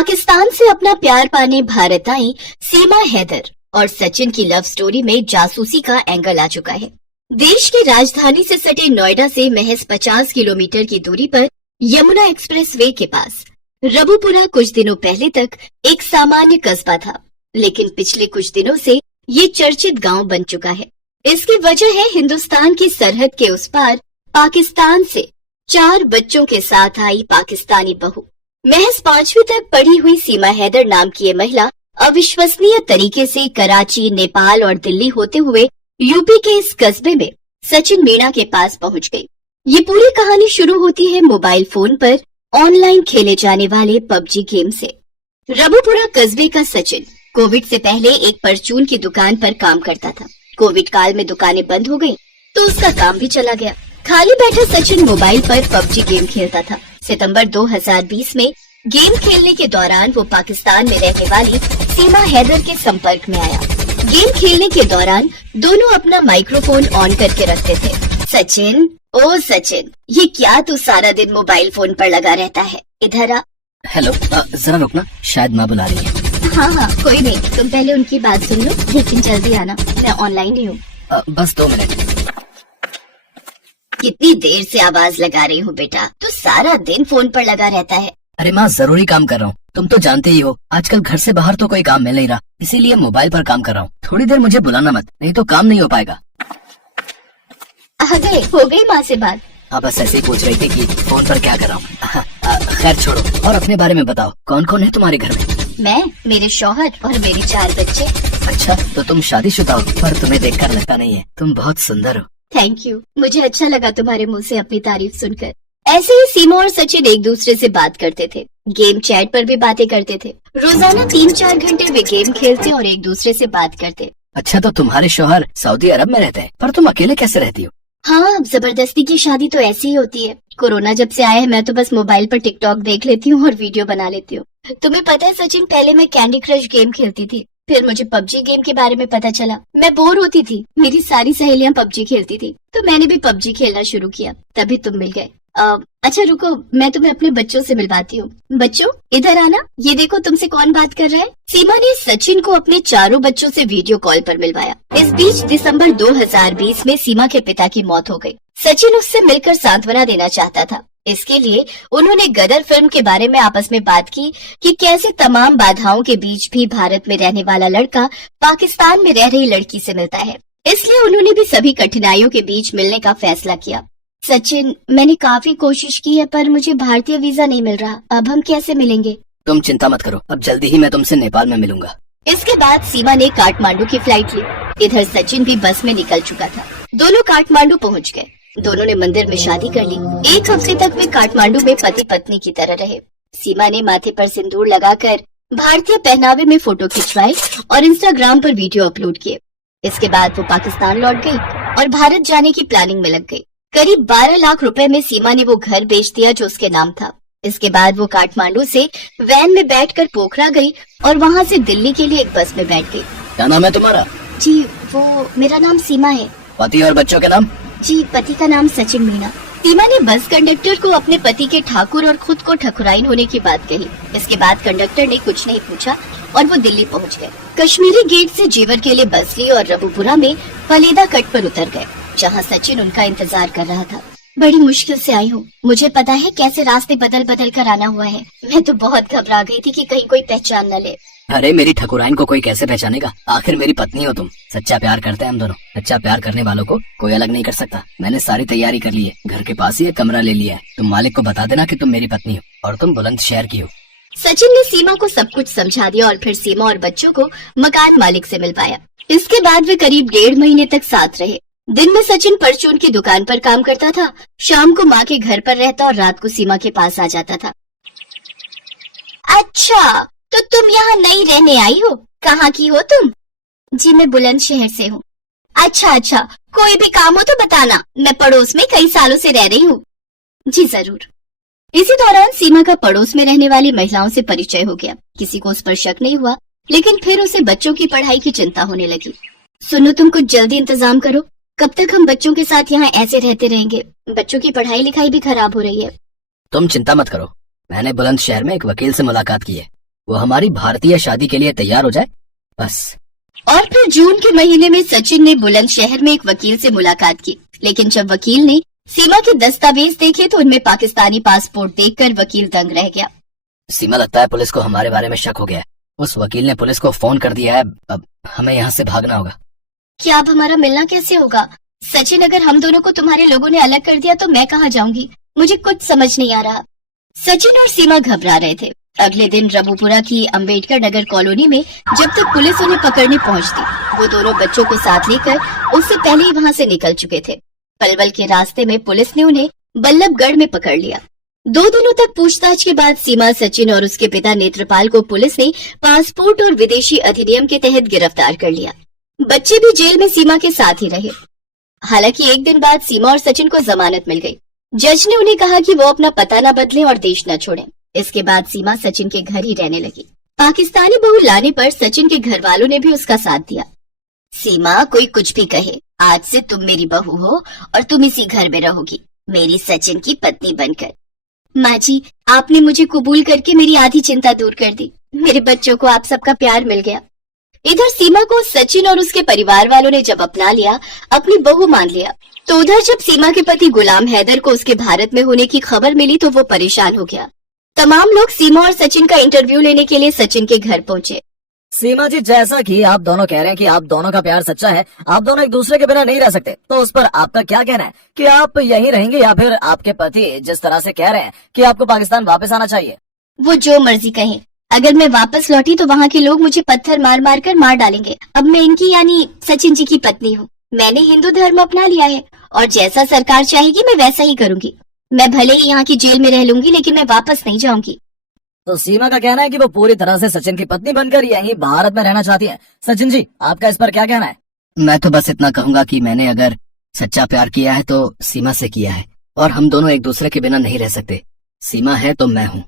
पाकिस्तान से अपना प्यार पाने भारत आई सीमा हैदर और सचिन की लव स्टोरी में जासूसी का एंगल आ चुका है। देश की राजधानी से सटे नोएडा से महज 50 किलोमीटर की दूरी पर यमुना एक्सप्रेस वे के पास रबुपुरा कुछ दिनों पहले तक एक सामान्य कस्बा था, लेकिन पिछले कुछ दिनों से ये चर्चित गांव बन चुका है। इसकी वजह है हिंदुस्तान की सरहद के उस पार पाकिस्तान से 4 बच्चों के साथ आई पाकिस्तानी बहू। महज 5वीं तक पढ़ी हुई सीमा हैदर नाम की ये महिला अविश्वसनीय तरीके से कराची, नेपाल और दिल्ली होते हुए यूपी के इस कस्बे में सचिन मीणा के पास पहुंच गई। ये पूरी कहानी शुरू होती है मोबाइल फोन पर ऑनलाइन खेले जाने वाले पबजी गेम से। रबुपुरा कस्बे का सचिन कोविड से पहले एक परचून की दुकान पर काम करता था। कोविड काल में दुकानें बंद हो गई तो उसका काम भी चला गया। खाली बैठा सचिन मोबाइल पर पबजी गेम खेलता था। सितंबर 2020 में गेम खेलने के दौरान वो पाकिस्तान में रहने वाली सीमा हैदर के संपर्क में आया। गेम खेलने के दौरान दोनों अपना माइक्रोफोन ऑन करके रखते थे। सचिन, ओ सचिन, ये क्या तू सारा दिन मोबाइल फोन पर लगा रहता है? इधर आ। हेलो, जरा रुकना, शायद माँ बुला रही है। हाँ, कोई नहीं, तुम पहले उनकी बात सुन लो, लेकिन जल्दी आना, मैं ऑनलाइन ही हूँ। बस 2 मिनट। कितनी देर से आवाज लगा रही हूँ बेटा, तू सारा दिन फोन पर लगा रहता है। अरे माँ, जरूरी काम कर रहा हूँ, तुम तो जानते ही हो आजकल घर से बाहर तो कोई काम मिल नहीं रहा, इसीलिए मोबाइल पर काम कर रहा हूँ। थोड़ी देर मुझे बुलाना मत, नहीं तो काम नहीं हो पाएगा। आ गए? हो गई माँ से बात? हाँ, बस ऐसे ही पूछ रही थी कि फोन पर क्या कर रहा हूँ। खैर छोड़ो, और अपने बारे में बताओ, कौन कौन है तुम्हारे घर में? मैं, मेरे शौहर और मेरे 4 बच्चे। अच्छा, तो तुम शादीशुदा हो, पर तुम्हें देखकर लगता नहीं है, तुम बहुत सुंदर हो। थैंक यू, मुझे अच्छा लगा तुम्हारे मुंह से अपनी तारीफ सुनकर। ऐसे ही सीमा और सचिन एक दूसरे से बात करते थे। गेम चैट पर भी बातें करते थे। रोजाना 3-4 घंटे वे गेम खेलते और एक दूसरे से बात करते। अच्छा, तो तुम्हारे शौहर सऊदी अरब में रहते हैं, पर तुम अकेले कैसे रहती हो? हाँ, अब जबरदस्ती की शादी तो ऐसी ही होती है। कोरोना जब से आया है मैं तो बस मोबाइल पर टिकटॉक देख लेती हूँ और वीडियो बना लेती हूँ। तुम्हें पता है सचिन, पहले मैं कैंडी क्रश गेम खेलती थी, फिर मुझे पबजी गेम के बारे में पता चला। मैं बोर होती थी, मेरी सारी सहेलियां पबजी खेलती थी, तो मैंने भी पबजी खेलना शुरू किया, तभी तुम मिल गए। अच्छा रुको, मैं तुम्हें अपने बच्चों से मिलवाती हूँ। बच्चों, इधर आना, ये देखो तुमसे कौन बात कर रहा है। सीमा ने सचिन को अपने 4 बच्चों से वीडियो कॉल पर मिलवाया। इस बीच दिसंबर 2020 में सीमा के पिता की मौत हो गई। सचिन उससे मिलकर सांत्वना देना चाहता था। इसके लिए उन्होंने गदर फिल्म के बारे में आपस में बात की कि कैसे तमाम बाधाओं के बीच भी भारत में रहने वाला लड़का पाकिस्तान में रह रही लड़की से मिलता है। इसलिए उन्होंने भी सभी कठिनाइयों के बीच मिलने का फैसला किया। सचिन, मैंने काफी कोशिश की है पर मुझे भारतीय वीजा नहीं मिल रहा, अब हम कैसे मिलेंगे? तुम चिंता मत करो, अब जल्दी ही मैं तुमसे नेपाल में मिलूंगा। इसके बाद सीमा ने काठमांडू की फ्लाइट ली। इधर सचिन भी बस में निकल चुका था। दोनों काठमांडू पहुंच गए। दोनों ने मंदिर में शादी कर ली। 1 हफ्ते तक वे काठमांडू में पति पत्नी की तरह रहे। सीमा ने माथे पर सिंदूर लगाकर भारतीय पहनावे में फोटो खिंचवाए और इंस्टाग्राम पर वीडियो अपलोड किए। इसके बाद वो पाकिस्तान लौट गई और भारत जाने की प्लानिंग में लग गई। करीब 12 लाख रुपए में सीमा ने वो घर बेच दिया जो उसके नाम था। इसके बाद वो काठमांडू से वैन में बैठकर पोखरा गई और वहाँ से दिल्ली के लिए एक बस में बैठ गई। क्या नाम है तुम्हारा? जी, वो मेरा नाम सीमा है। पति और बच्चों के नाम? जी, पति का नाम सचिन मीणा। सीमा ने बस कंडक्टर को अपने पति के ठाकुर और खुद को ठकुराइन होने की बात कही। इसके बाद कंडक्टर ने कुछ नहीं पूछा और वो दिल्ली पहुंच गए। कश्मीरी गेट से जेवर के लिए बस ली और रबुपुरा में फलेदा कट पर उतर गए, जहाँ सचिन उनका इंतजार कर रहा था। बड़ी मुश्किल से आई हूँ, मुझे पता है कैसे रास्ते बदल बदल कर आना हुआ है। मैं तो बहुत घबरा गई थी कि कहीं कोई पहचान न ले। अरे मेरी ठकुराइन को कोई कैसे पहचानेगा, आखिर मेरी पत्नी हो तुम। सच्चा प्यार करते हैं हम दोनों, सच्चा प्यार करने वालों को कोई अलग नहीं कर सकता। मैंने सारी तैयारी कर ली है, घर के पास ही एक कमरा ले लिया है। तुम मालिक को बता देना कि तुम मेरी पत्नी हो और तुम बुलंदशहर की हो। सचिन ने सीमा को सब कुछ समझा दिया और फिर सीमा और बच्चों को मकान मालिक से मिलवाया। इसके बाद वे करीब 1.5 महीने तक साथ रहे। दिन में सचिन परचून की दुकान पर काम करता था, शाम को माँ के घर पर रहता और रात को सीमा के पास आ जाता था। अच्छा, तो तुम यहाँ नई रहने आई हो? कहाँ की हो तुम? जी, मैं बुलंदशहर से हूँ। अच्छा, कोई भी काम हो तो बताना, मैं पड़ोस में कई सालों से रह रही हूँ। जी जरूर। इसी दौरान सीमा का पड़ोस में रहने वाली महिलाओं से परिचय हो गया। किसी को उस पर शक नहीं हुआ, लेकिन फिर उसे बच्चों की पढ़ाई की चिंता होने लगी। सुनो, तुम कुछ जल्दी इंतजाम करो, कब तक हम बच्चों के साथ यहाँ ऐसे रहते रहेंगे? बच्चों की पढ़ाई लिखाई भी खराब हो रही है। तुम चिंता मत करो, मैंने बुलंदशहर में एक वकील से मुलाकात की है। वो हमारी भारतीय शादी के लिए तैयार हो जाए बस। और फिर जून के महीने में सचिन ने बुलंदशहर में एक वकील से मुलाकात की, लेकिन जब वकील ने सीमा के दस्तावेज देखे तो उनमें पाकिस्तानी पासपोर्ट देखकर वकील दंग रह गया। सीमा, लगता है पुलिस को हमारे बारे में शक हो गया है। उस वकील ने पुलिस को फोन कर दिया है। अब हमें यहाँ से भागना होगा। क्या अब हमारा मिलना कैसे होगा? सचिन, अगर हम दोनों को तुम्हारे लोगों ने अलग कर दिया तो मैं कहाँ जाऊंगी? मुझे कुछ समझ नहीं आ रहा। सचिन और सीमा घबरा रहे थे। अगले दिन रबुपुरा की अंबेडकर नगर कॉलोनी में जब तक पुलिस उन्हें पकड़ने पहुंचती, वो दोनों बच्चों को साथ लेकर उससे पहले ही वहां से निकल चुके थे। पलवल के रास्ते में पुलिस ने उन्हें बल्लभगढ़ में पकड़ लिया। 2 दिनों तक पूछताछ के बाद सीमा, सचिन और उसके पिता नेत्रपाल को पुलिस ने पासपोर्ट और विदेशी अधिनियम के तहत गिरफ्तार कर लिया। बच्चे भी जेल में सीमा के साथ ही रहे। हालांकि एक दिन बाद सीमा और सचिन को जमानत मिल गई। जज ने उन्हें कहा कि वो अपना पता न बदलें और देश न छोड़ें। इसके बाद सीमा सचिन के घर ही रहने लगी। पाकिस्तानी बहू लाने पर सचिन के घर वालों ने भी उसका साथ दिया। सीमा, कोई कुछ भी कहे, आज से तुम मेरी बहू हो और तुम इसी घर में रहोगी, मेरी सचिन की पत्नी बनकर। माँ जी, आपने मुझे कबूल करके मेरी आधी चिंता दूर कर दी। मेरे बच्चों को आप सबका प्यार मिल गया। इधर सीमा को सचिन और उसके परिवार वालों ने जब अपना लिया, अपनी बहू मान लिया, तो उधर जब सीमा के पति गुलाम हैदर को उसके भारत में होने की खबर मिली तो वो परेशान हो गया। तमाम लोग सीमा और सचिन का इंटरव्यू लेने के लिए सचिन के घर पहुंचे। सीमा जी, जैसा कि आप दोनों कह रहे हैं कि आप दोनों का प्यार सच्चा है, आप दोनों एक दूसरे के बिना नहीं रह सकते, तो उस पर आपका क्या कहना है कि आप यहीं रहेंगे या फिर आपके पति जिस तरह से कह रहे हैं कि आपको पाकिस्तान वापस आना चाहिए? वो जो मर्जी कहें, अगर मैं वापस लौटी तो वहाँ के लोग मुझे पत्थर मार मार कर मार डालेंगे। अब मैं इनकी यानी सचिन जी की पत्नी हूँ। मैंने हिंदू धर्म अपना लिया है और जैसा सरकार चाहेगी मैं वैसा ही करूंगी। मैं भले ही यहाँ की जेल में रह लूंगी, लेकिन मैं वापस नहीं जाऊंगी। तो सीमा का कहना है कि वो पूरी तरह से सचिन की पत्नी बनकर यहीं भारत में रहना चाहती है। सचिन जी, आपका इस पर क्या कहना है? मैं तो बस इतना कहूंगा कि मैंने अगर सच्चा प्यार किया है तो सीमा से किया है, और हम दोनों एक दूसरे के बिना नहीं रह सकते। सीमा है तो मैं हूँ।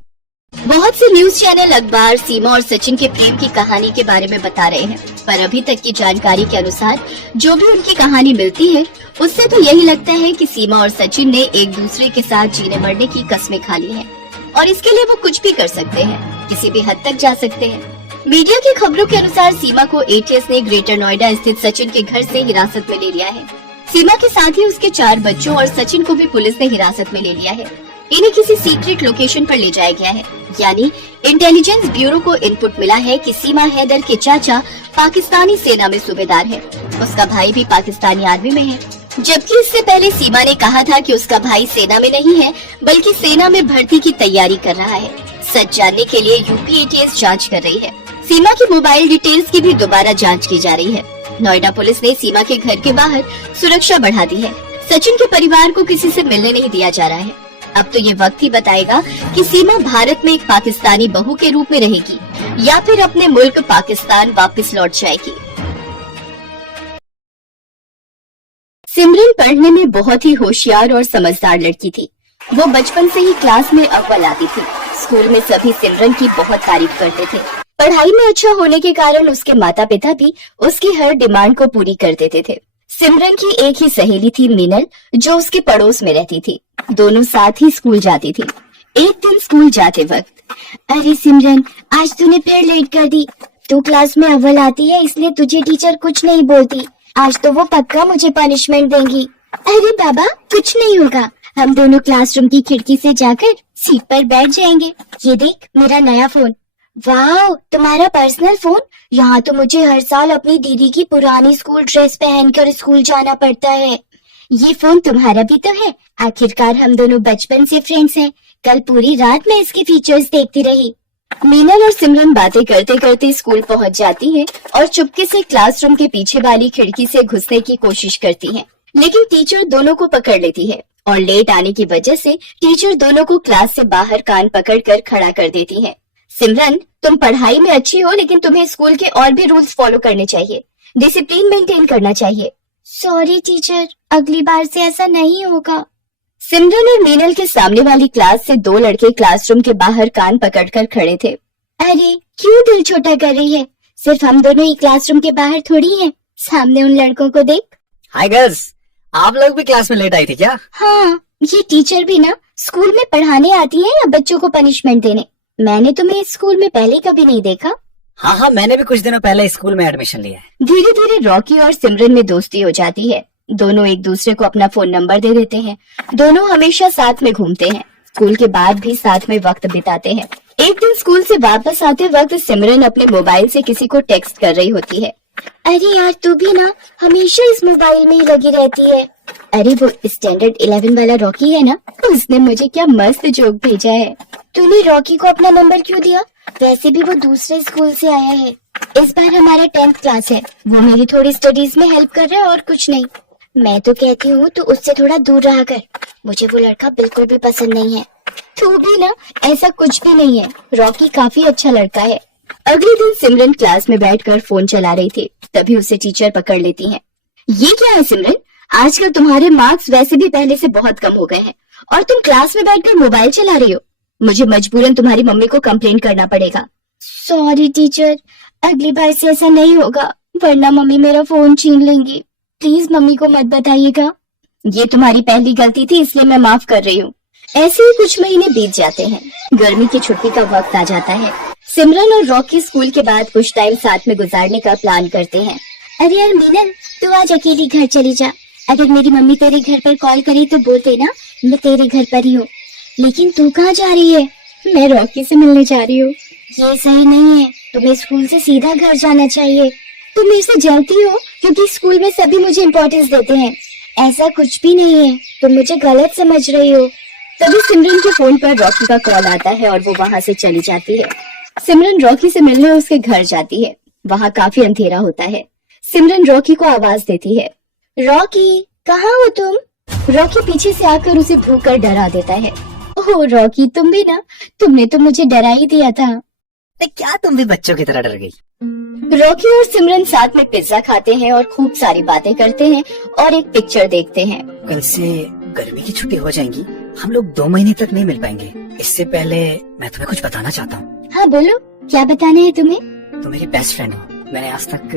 बहुत से न्यूज चैनल, अखबार सीमा और सचिन के प्रेम की कहानी के बारे में बता रहे हैं, पर अभी तक की जानकारी के अनुसार जो भी उनकी कहानी मिलती है उससे तो यही लगता है कि सीमा और सचिन ने एक दूसरे के साथ जीने मरने की कस्में खा ली हैं और इसके लिए वो कुछ भी कर सकते हैं, किसी भी हद तक जा सकते हैं। मीडिया की खबरों के अनुसार सीमा को एटीएस ने ग्रेटर नोएडा स्थित सचिन के घर से हिरासत में ले लिया है। सीमा के साथ ही उसके 4 बच्चों और सचिन को भी पुलिस ने हिरासत में ले लिया है। इन्हें किसी सीक्रेट लोकेशन पर ले जाया गया है, यानी इंटेलिजेंस ब्यूरो को इनपुट मिला है कि सीमा हैदर के चाचा पाकिस्तानी सेना में सूबेदार है, उसका भाई भी पाकिस्तानी आर्मी में है। जबकि इससे पहले सीमा ने कहा था कि उसका भाई सेना में नहीं है, बल्कि सेना में भर्ती की तैयारी कर रहा है। सच जानने के लिए यूपी एटीएस जांच कर रही है। सीमा की मोबाइल डिटेल्स की भी दोबारा जांच की जा रही है। नोएडा पुलिस ने सीमा के घर के बाहर सुरक्षा बढ़ा दी है। सचिन के परिवार को किसी से मिलने नहीं दिया जा रहा है। अब तो ये वक्त ही बताएगा कि सीमा भारत में एक पाकिस्तानी बहू के रूप में रहेगी या फिर अपने मुल्क पाकिस्तान वापस लौट जाएगी। सिमरन पढ़ने में बहुत ही होशियार और समझदार लड़की थी। वो बचपन से ही क्लास में अव्वल आती थी। स्कूल में सभी सिमरन की बहुत तारीफ करते थे। पढ़ाई में अच्छा होने के कारण उसके माता पिता भी उसकी हर डिमांड को पूरी कर देते थे। सिमरन की एक ही सहेली थी मीनल, जो उसके पड़ोस में रहती थी। दोनों साथ ही स्कूल जाती थी। एक दिन स्कूल जाते वक्त, अरे सिमरन, आज तूने फिर लेट कर दी। तू क्लास में अव्वल आती है इसलिए तुझे टीचर कुछ नहीं बोलती। आज तो वो पक्का मुझे पनिशमेंट देंगी। अरे बाबा, कुछ नहीं होगा, हम दोनों क्लासरूम की खिड़की से जाकर सीट पर बैठ जाएंगे। ये देख मेरा नया फोन। वाह, तुम्हारा पर्सनल फोन? यहाँ तो मुझे हर साल अपनी दीदी की पुरानी स्कूल ड्रेस पहनकर स्कूल जाना पड़ता है। ये फोन तुम्हारा भी तो है। आखिरकार हम दोनों बचपन से फ्रेंड्स हैं। कल पूरी रात मैं इसके फीचर्स देखती रही। मीनल और सिमरन बातें करते करते स्कूल पहुंच जाती हैं और चुपके से क्लासरूम के पीछे वाली खिड़की से घुसने की कोशिश करती हैं, लेकिन टीचर दोनों को पकड़ लेती है और लेट आने की वजह से टीचर दोनों को क्लास से बाहर कान पकड़कर खड़ा कर देती है। सिमरन, तुम पढ़ाई में अच्छी हो, लेकिन तुम्हें स्कूल के और भी रूल्स फॉलो करने चाहिए, डिसिप्लिन मेंटेन करना चाहिए। सॉरी टीचर, अगली बार से ऐसा नहीं होगा। सिमरन और मीनल के सामने वाली क्लास से 2 लड़के क्लासरूम के बाहर कान पकड़कर खड़े थे। अरे क्यों दिल छोटा कर रही है? सिर्फ हम दोनों ही क्लासरूम के बाहर थोड़ी हैं। सामने उन लड़कों को देख। हाय गर्ल्स, आप लोग भी क्लास में लेट आई थी क्या? हाँ, ये टीचर भी ना स्कूल में पढ़ाने आती है या बच्चों को पनिशमेंट देने? मैंने तुम्हें इस स्कूल में पहले कभी नहीं देखा। हाँ हाँ, मैंने भी कुछ दिनों पहले स्कूल में एडमिशन लिया है। धीरे धीरे रॉकी और सिमरन में दोस्ती हो जाती है। दोनों एक दूसरे को अपना फोन नंबर दे देते हैं। दोनों हमेशा साथ में घूमते हैं। स्कूल के बाद भी साथ में वक्त बिताते हैं। एक दिन स्कूल से वापस आते वक्त सिमरन अपने मोबाइल से किसी को टेक्स्ट कर रही होती है। अरे यार, तू भी ना हमेशा इस मोबाइल में ही लगी रहती है। अरे वो स्टैंडर्ड 11 वाला रॉकी है ना, उसने मुझे क्या मस्त जोक भेजा है। तूने रॉकी को अपना नंबर क्यों दिया? वैसे भी वो दूसरे स्कूल से आया है। इस बार हमारा 10th क्लास है। वो मेरी थोड़ी स्टडीज में हेल्प कर रहा है और कुछ नहीं। मैं तो कहती हूँ तू उससे थोड़ा दूर रहा कर। मुझे वो लड़का बिल्कुल भी पसंद नहीं है। तू भी ना, ऐसा कुछ भी नहीं है। रॉकी काफी अच्छा लड़का है। अगले दिन सिमरन क्लास में बैठकर फोन चला रही थी, तभी उसे टीचर पकड़ लेती हैं। ये क्या है सिमरन, आजकल तुम्हारे मार्क्स वैसे भी पहले से बहुत कम हो गए हैं और तुम क्लास में बैठकर मोबाइल चला रही हो। मुझे मजबूरन तुम्हारी मम्मी को कंप्लेन करना पड़ेगा। सॉरी टीचर, अगली बार से ऐसा नहीं होगा, वरना मम्मी मेरा फोन छीन लेंगी। प्लीज मम्मी को मत बताइएगा। ये तुम्हारी पहली गलती थी, इसलिए मैं माफ कर रही हूँ। ऐसे ही कुछ महीने बीत जाते हैं। गर्मी की छुट्टी का वक्त आ जाता है। सिमरन और रॉकी स्कूल के बाद कुछ टाइम साथ में गुजारने का प्लान करते हैं। अरे यार मीनल, तू आज अकेली घर चली जा। अगर मेरी मम्मी तेरे घर पर कॉल करी तो बोल देना मैं तेरे घर पर ही हूँ। लेकिन तू कहाँ जा रही है? मैं रॉकी से मिलने जा रही हूँ। ये सही नहीं है, तुम्हें स्कूल से सीधा घर जाना चाहिए। तुम मेरे से जलती हो क्योंकि स्कूल में सभी मुझे इम्पोर्टेंस देते हैं। ऐसा कुछ भी नहीं है, तुम मुझे गलत समझ रही हो। तभी सिमरन के फोन पर रॉकी का कॉल आता है और वो वहाँ से चली जाती है। सिमरन रॉकी से मिलने उसके घर जाती है। वहाँ काफी अंधेरा होता है। सिमरन रॉकी को आवाज देती है, रॉकी कहाँ हो तुम? रॉकी पीछे से आकर उसे भूख कर डरा देता है। ओह रॉकी, तुम भी ना, तुमने तो मुझे डरा ही दिया था। क्या तुम भी बच्चों की तरह डर गई? रॉकी और सिमरन साथ में पिज्जा खाते हैं और खूब सारी बातें करते हैं और एक पिक्चर देखते हैं। कल से गर्मी की छुट्टी हो जाएंगी, हम लोग 2 महीने तक नहीं मिल पाएंगे। इससे पहले मैं तुम्हें कुछ बताना चाहता हूँ। हाँ बोलो, क्या बताना है तुम्हें? तुम मेरी बेस्ट फ्रेंड हो। मैंने आज तक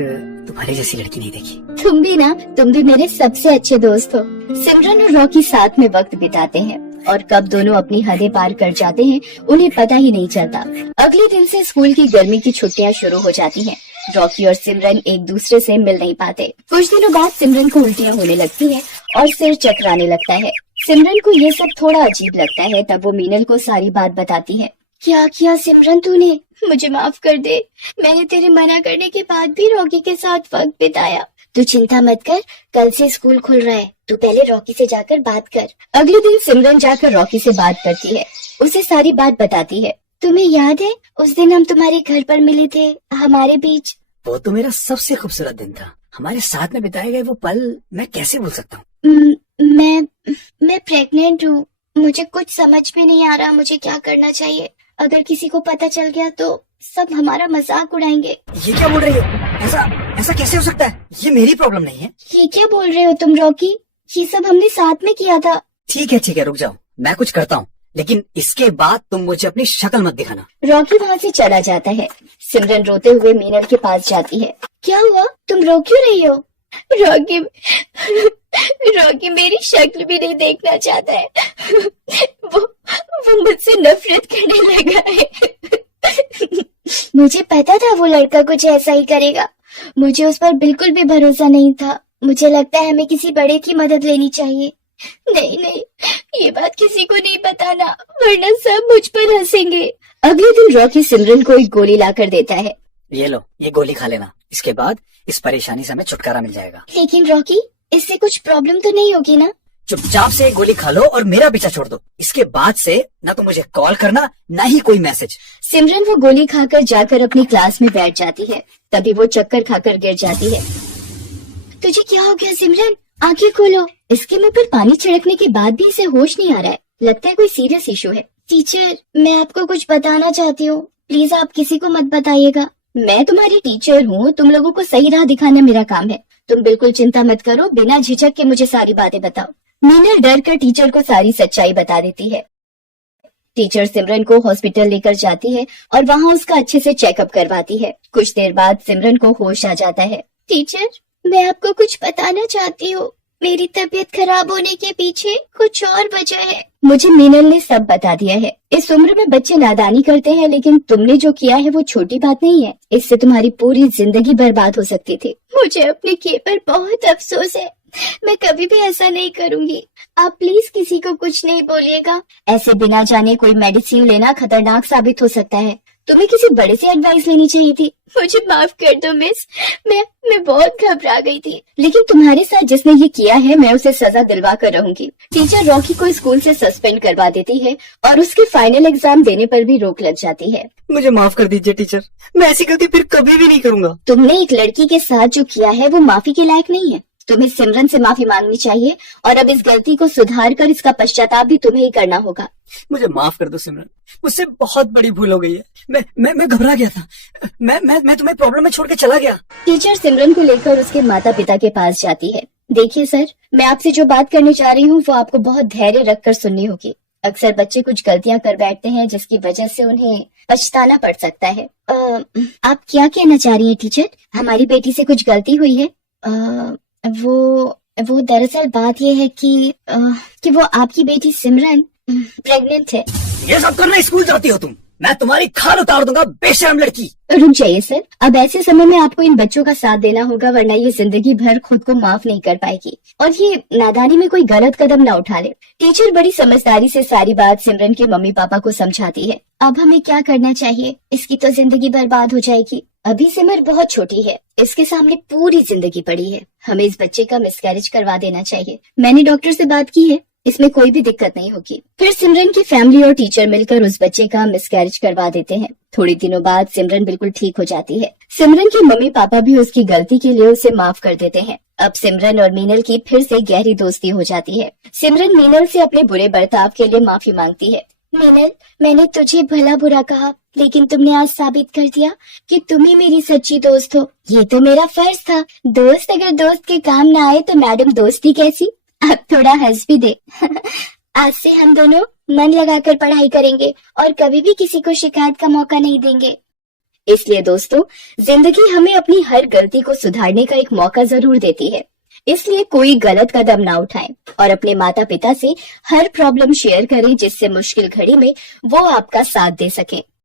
तुम्हारे जैसी लड़की नहीं देखी। तुम भी ना, तुम भी मेरे सबसे अच्छे दोस्त हो। सिमरन और रॉकी साथ में वक्त बिताते हैं और कब दोनों अपनी हदें पार कर जाते हैं उन्हें पता ही नहीं चलता। अगले दिन से स्कूल की गर्मी की छुट्टियां शुरू हो जाती हैं। रॉकी और सिमरन एक दूसरे से मिल नहीं पाते। कुछ दिनों बाद सिमरन को उल्टियां होने लगती है और सिर चकराने लगता है। सिमरन को ये सब थोड़ा अजीब लगता है। तब वो मीनल को सारी बात बताती है। क्या किया सिमरन तूने? मुझे माफ कर दे। मैंने तेरे मना करने के बाद भी रॉकी के साथ वक्त बिताया। तू चिंता मत कर, कल से स्कूल खुल रहा है। तू पहले रॉकी से जाकर बात कर। अगले दिन सिमरन जाकर रॉकी से बात करती है, उसे सारी बात बताती है। तुम्हें याद है उस दिन हम तुम्हारे घर पर मिले थे, हमारे बीच? वो तो मेरा सबसे खूबसूरत दिन था। हमारे साथ में बिताए गए वो पल मैं कैसे भूल सकता हूँ? मैं प्रेग्नेंट हूँ। मुझे कुछ समझ में नहीं आ रहा मुझे क्या करना चाहिए। अगर किसी को पता चल गया तो सब हमारा मजाक उड़ाएंगे। ये क्या बोल रही हो? ऐसा कैसे हो सकता है? ये मेरी प्रॉब्लम नहीं है। ये क्या बोल रहे हो तुम रॉकी? ये सब हमने साथ में किया था। ठीक है, रुक जाओ, मैं कुछ करता हूँ, लेकिन इसके बाद तुम मुझे अपनी शक्ल मत दिखाना। रॉकी वहाँ से चला जाता है। सिमरन रोते हुए मीनल के पास जाती है। क्या हुआ, तुम रो क्यों रही हो? रॉकी मेरी शक्ल भी नहीं देखना चाहता है। वो मुझसे नफरत करने लगा है। मुझे पता था वो लड़का कुछ ऐसा ही करेगा। मुझे उस पर बिल्कुल भी भरोसा नहीं था। मुझे लगता है हमें किसी बड़े की मदद लेनी चाहिए। नहीं, ये बात किसी को नहीं बताना, वरना सब मुझ पर हंसेंगे। अगले दिन रॉकी सिमरन को एक गोली लाकर देता है। ये लो, ये गोली खा लेना। इसके बाद इस परेशानी से हमें छुटकारा मिल जाएगा। लेकिन रॉकी, इससे कुछ प्रॉब्लम तो नहीं होगी ना? चुपचाप से गोली खा लो और मेरा पीछा छोड़ दो। इसके बाद से ना तो मुझे कॉल करना, ना ही कोई मैसेज। सिमरन वो गोली खाकर जाकर अपनी क्लास में बैठ जाती है। तभी वो चक्कर खाकर गिर जाती है। तुझे क्या हो गया सिमरन? आंखें खोलो। इसके मुंह पर पानी छिड़कने के बाद भी इसे होश नहीं आ रहा है। लगता है कोई सीरियस इशू है। टीचर, मैं आपको कुछ बताना चाहती हूँ, प्लीज आप किसी को मत बताइएगा। मैं तुम्हारी टीचर हूँ, तुम लोगों को सही राह दिखाना मेरा काम है। तुम बिल्कुल चिंता मत करो, बिना झिझक के मुझे सारी बातें बताओ। मीनल डर कर टीचर को सारी सच्चाई बता देती है। टीचर सिमरन को हॉस्पिटल लेकर जाती है और वहाँ उसका अच्छे से चेकअप करवाती है। कुछ देर बाद सिमरन को होश आ जाता है। टीचर, मैं आपको कुछ बताना चाहती हूँ, मेरी तबीयत खराब होने के पीछे कुछ और वजह है। मुझे मीनल ने सब बता दिया है। इस उम्र में बच्चे नादानी करते हैं, लेकिन तुमने जो किया है वो छोटी बात नहीं है। इससे तुम्हारी पूरी जिंदगी बर्बाद हो सकती थी। मुझे अपने किए पर बहुत अफसोस है। मैं कभी भी ऐसा नहीं करूंगी। आप प्लीज किसी को कुछ नहीं बोलिएगा। ऐसे बिना जाने कोई मेडिसिन लेना खतरनाक साबित हो सकता है। तुम्हें किसी बड़े से एडवाइस लेनी चाहिए थी। मुझे माफ कर दो मिस। मैं बहुत घबरा गई थी। लेकिन तुम्हारे साथ जिसने ये किया है, मैं उसे सजा दिलवा कर रहूंगी। टीचर रॉकी को स्कूल से सस्पेंड करवा देती है और उसके फाइनल एग्जाम देने पर भी रोक लग जाती है। मुझे माफ कर दीजिए टीचर, मैं ऐसी गलती फिर कभी भी नहीं करूंगा। तुमने एक लड़की के साथ जो किया है वो माफी के लायक नहीं है। तुम्हें सिमरन से माफी मांगनी चाहिए और अब इस गलती को सुधार कर इसका पश्चाताप भी तुम्हें ही करना होगा। मुझे माफ कर दो सिमरन, मुझसे बहुत बड़ी भूल हो गई है। मैं घबरा गया था। मैं तुम्हें प्रॉब्लम में छोड़ के चला गया। टीचर सिमरन को लेकर उसके माता पिता के पास जाती है। देखिए सर, मैं आपसे जो बात करने जा रही हूँ वो आपको बहुत धैर्य रखकर सुननी होगी। अक्सर बच्चे कुछ गलतियां कर बैठते हैं जिसकी वजह से उन्हें पछताना पड़ सकता है। आप क्या कहना चाह रही हैं टीचर? हमारी बेटी से कुछ गलती हुई है? वो दरअसल बात ये है कि वो आपकी बेटी सिमरन प्रेग्नेंट है। ये सब करने स्कूल जाती हो तुम? मैं तुम्हारी खाल उतार दूंगा बेशर्म लड़की। रुक जाइए सर, अब ऐसे समय में आपको इन बच्चों का साथ देना होगा, वरना ये जिंदगी भर खुद को माफ नहीं कर पाएगी और ये नादानी में कोई गलत कदम ना उठा ले। टीचर बड़ी समझदारी से सारी बात सिमरन के मम्मी पापा को समझाती है। अब हमें क्या करना चाहिए? इसकी तो जिंदगी बर्बाद हो जाएगी। अभी सिमर बहुत छोटी है, इसके सामने पूरी जिंदगी पड़ी है। हमें इस बच्चे का मिसकैरेज करवा देना चाहिए। मैंने डॉक्टर से बात की है, इसमें कोई भी दिक्कत नहीं होगी। फिर सिमरन की फैमिली और टीचर मिलकर उस बच्चे का मिसकैरेज करवा देते हैं। थोड़ी दिनों बाद सिमरन बिल्कुल ठीक हो जाती है। सिमरन के मम्मी पापा भी उसकी गलती के लिए उसे माफ कर देते हैं। अब सिमरन और मीनल की फिर से गहरी दोस्ती हो जाती है। सिमरन मीनल से अपने बुरे बर्ताव के लिए माफी मांगती है। मीनल, मैंने तुझे भला बुरा कहा, लेकिन तुमने आज साबित कर दिया कि तुम ही मेरी सच्ची दोस्त हो। ये तो मेरा फर्ज था। दोस्त अगर दोस्त के काम ना आए तो मैडम दोस्ती कैसी? अब थोड़ा हंस भी दे। आज से हम दोनों मन लगाकर पढ़ाई करेंगे और कभी भी किसी को शिकायत का मौका नहीं देंगे। इसलिए दोस्तों, जिंदगी हमें अपनी हर गलती को सुधारने का एक मौका जरूर देती है। इसलिए कोई गलत कदम ना उठाएं और अपने माता पिता से हर प्रॉब्लम शेयर करें, जिससे मुश्किल घड़ी में वो आपका साथ दे सकें।